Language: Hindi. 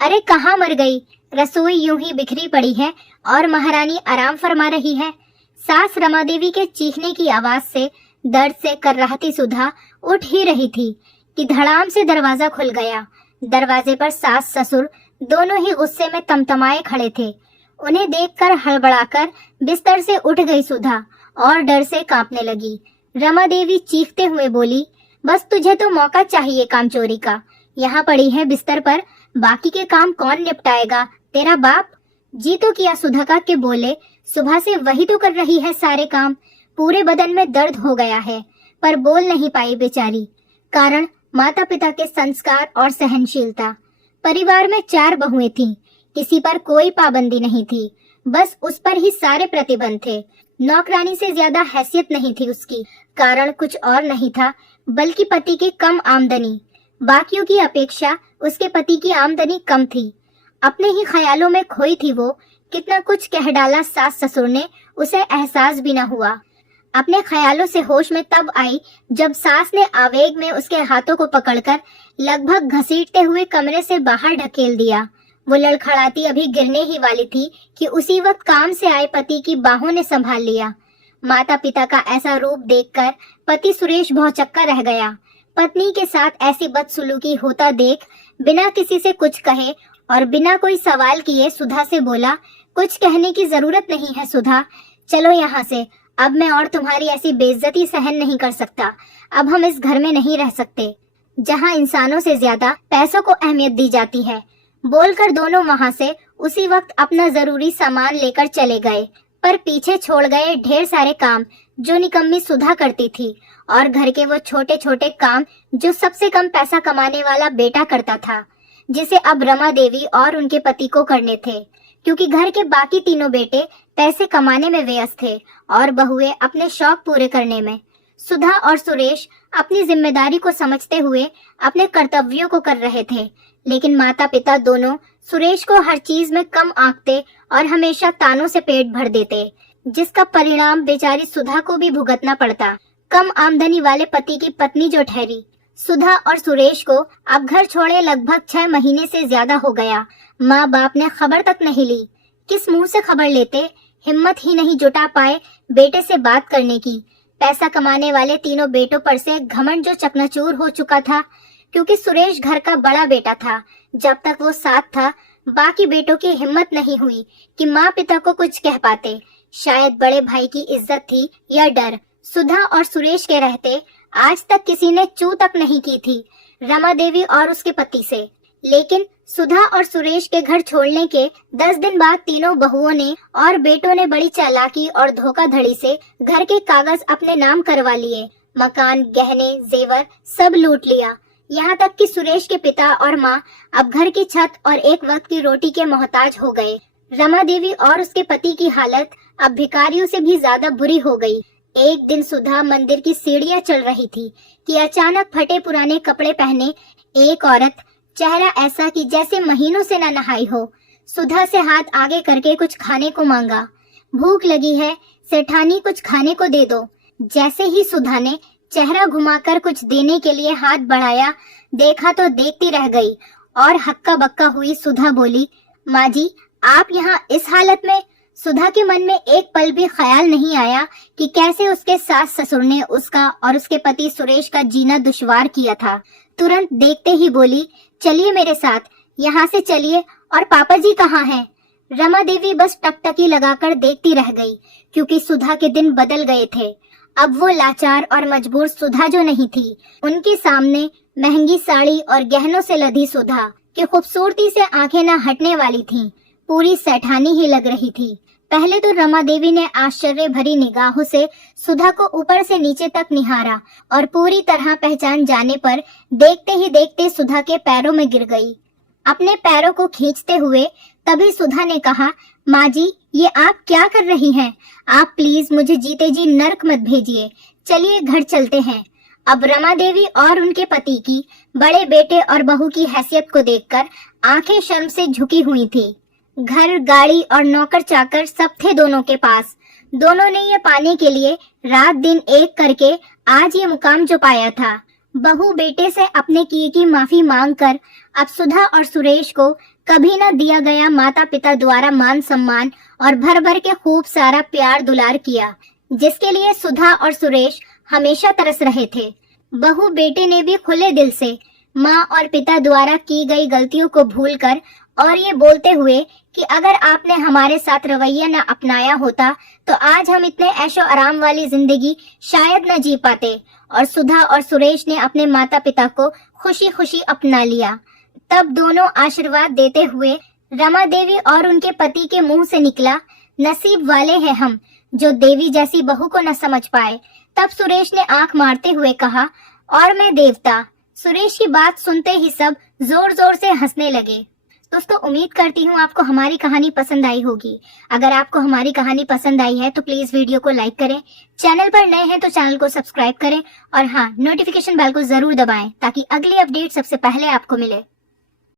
अरे कहाँ मर गई? रसोई यूं ही बिखरी पड़ी है और महारानी आराम फरमा रही है। सास रमा देवी के चीखने की आवाज से दर्द से कर्राहती सुधा उठ ही रही थी कि धड़ाम से दरवाजा खुल गया। दरवाजे पर सास ससुर दोनों ही गुस्से में तमतमाए खड़े थे। उन्हें देखकर हड़बड़ाकर बिस्तर से उठ गई सुधा और डर से कांपने लगी। रमा देवी चीखते हुए बोली, बस तुझे तो मौका चाहिए काम चोरी का। यहाँ पड़ी है बिस्तर पर, बाकी के काम कौन निपटाएगा? तेरा बाप? जी तो किया सुधा के बोले, सुबह से वही तो कर रही है सारे काम। पूरे बदन में दर्द हो गया है पर बोल नहीं पाई बेचारी। कारण माता पिता के संस्कार और सहनशीलता। परिवार में 4 बहुएं थीं, किसी पर कोई पाबंदी नहीं थी, बस उस पर ही सारे प्रतिबंध थे। नौकरानी से ज्यादा हैसियत नहीं थी उसकी। कारण कुछ और नहीं था बल्कि पति की कम आमदनी। बाकियों की अपेक्षा उसके पति की आमदनी कम थी। अपने ही ख्यालों में खोई थी वो। कितना कुछ कह डाला सास ससुर ने, उसे एहसास भी न हुआ। अपने ख्यालों से होश में तब आई जब सास ने आवेग में उसके हाथों को पकड़कर लगभग घसीटते हुए कमरे से बाहर ढकेल दिया। वो लड़खड़ाती अभी गिरने ही वाली थी कि उसी वक्त काम से आए पति की बाहों ने संभाल लिया। माता पिता का ऐसा रूप देखकर पति सुरेश भौचक्का रह गया। पत्नी के साथ ऐसी बदसलूकी होता देख बिना किसी से कुछ कहे और बिना कोई सवाल किए सुधा से बोला, कुछ कहने की जरूरत नहीं है सुधा, चलो यहाँ से। अब मैं और तुम्हारी ऐसी बेइज्जती सहन नहीं कर सकता। अब हम इस घर में नहीं रह सकते जहाँ इंसानों से ज्यादा पैसों को अहमियत दी जाती है। बोलकर दोनों वहाँ से उसी वक्त अपना जरूरी सामान लेकर चले गए, पर पीछे छोड़ गए ढेर सारे काम जो निकम्मी सुधा करती थी और घर के वो छोटे छोटे काम जो सबसे कम पैसा कमाने वाला बेटा करता था, जिसे अब रमा देवी और उनके पति को करने थे, क्योंकि घर के बाकी तीनों बेटे पैसे कमाने में व्यस्त थे और बहुएं अपने शौक पूरे करने में। सुधा और सुरेश अपनी जिम्मेदारी को समझते हुए अपने कर्तव्यों को कर रहे थे, लेकिन माता पिता दोनों सुरेश को हर चीज में कम आंकते और हमेशा तानों से पेट भर देते, जिसका परिणाम बेचारी सुधा को भी भुगतना पड़ता। कम आमदनी वाले पति की पत्नी जो ठहरी। सुधा और सुरेश को अब घर छोड़े लगभग 6 महीने से ज्यादा हो गया। माँ बाप ने खबर तक नहीं ली। किस मुंह से खबर लेते? हिम्मत ही नहीं जुटा पाए बेटे से बात करने की। पैसा कमाने वाले तीनों बेटों पर से घमंड जो चकनाचूर हो चुका था, क्योंकि सुरेश घर का बड़ा बेटा था। जब तक वो साथ था बाकी बेटों की हिम्मत नहीं हुई कि माँ पिता को कुछ कह पाते। शायद बड़े भाई की इज्जत थी या डर। सुधा और सुरेश के रहते आज तक किसी ने चू तक नहीं की थी रमा देवी और उसके पति से। लेकिन सुधा और सुरेश के घर छोड़ने के 10 दिन बाद तीनों बहुओं ने और बेटों ने बड़ी चालाकी और धोखाधड़ी से घर के कागज अपने नाम करवा लिए। मकान, गहने, जेवर सब लूट लिया। यहाँ तक कि सुरेश के पिता और माँ अब घर की छत और एक वक्त की रोटी के मोहताज हो गए। रमा देवी और उसके पति की हालत अब भिखारियों से भी ज्यादा बुरी हो गई। एक दिन सुधा मंदिर की सीढ़ियां चल रही थी कि अचानक फटे पुराने कपड़े पहने एक औरत, चेहरा ऐसा कि जैसे महीनों से न नहाई हो, सुधा से हाथ आगे करके कुछ खाने को मांगा। भूख लगी है सेठानी, कुछ खाने को दे दो। जैसे ही सुधा ने चेहरा घुमाकर कुछ देने के लिए हाथ बढ़ाया, देखा तो देखती रह गई और हक्का बक्का हुई। सुधा बोली, माँ जी आप यहाँ इस हालत में? सुधा के मन में एक पल भी ख्याल नहीं आया कि कैसे उसके सास ससुर ने उसका और उसके पति सुरेश का जीना दुश्वार किया था। तुरंत देखते ही बोली, चलिए मेरे साथ, यहाँ से चलिए। और पापा जी कहाँ हैं? रमा देवी बस टकटकी लगाकर देखती रह गई, क्योंकि सुधा के दिन बदल गए थे। अब वो लाचार और मजबूर सुधा जो नहीं थी, उनके सामने महंगी साड़ी और गहनों से लदी सुधा की खूबसूरती से आंखें न हटने वाली थीं, पूरी सेठानी ही लग रही थी। पहले तो रमा देवी ने आश्चर्य भरी निगाहों से सुधा को ऊपर से नीचे तक निहारा और पूरी तरह पहचान जाने पर देखते ही देखते सुधा के पैरों में गिर गई। अपने पैरों को खींचते हुए तभी सुधा ने कहा, माँ जी ये आप क्या कर रही हैं? आप प्लीज मुझे जीते जी नर्क मत भेजिए, चलिए घर चलते हैं। अब रमा देवी और उनके पति की बड़े बेटे और बहू की हैसियत को देखकर आंखें शर्म से झुकी हुई थी। घर, गाड़ी और नौकर चाकर सब थे दोनों के पास। दोनों ने ये पाने के लिए रात दिन एक करके आज ये मुकाम जो पाया था। बहू बेटे से अपने किए की माफी मांगकर अब सुधा और सुरेश को कभी न दिया गया माता पिता द्वारा मान सम्मान और भर भर के खूब सारा प्यार दुलार किया, जिसके लिए सुधा और सुरेश हमेशा तरस रहे थे। बहू बेटे ने भी खुले दिल से माँ और पिता द्वारा की गई गलतियों को भूलकर और ये बोलते हुए कि अगर आपने हमारे साथ रवैया न अपनाया होता तो आज हम इतने ऐशो आराम वाली जिंदगी शायद न जी पाते। और सुधा और सुरेश ने अपने माता पिता को खुशी खुशी अपना लिया। तब दोनों आशीर्वाद देते हुए रमा देवी और उनके पति के मुंह से निकला, नसीब वाले हैं हम जो देवी जैसी बहू को न समझ पाए। तब सुरेश ने आंख मारते हुए कहा, और मैं देवता। सुरेश की बात सुनते ही सब जोर जोर से हंसने लगे। दोस्तों, उम्मीद करती हूँ आपको हमारी कहानी पसंद आई होगी। अगर आपको हमारी कहानी पसंद आई है तो प्लीज वीडियो को लाइक करें, चैनल पर नए हैं तो चैनल को सब्सक्राइब करें और हाँ, नोटिफिकेशन बेल को जरूर दबाएं ताकि अगली अपडेट सबसे पहले आपको मिले।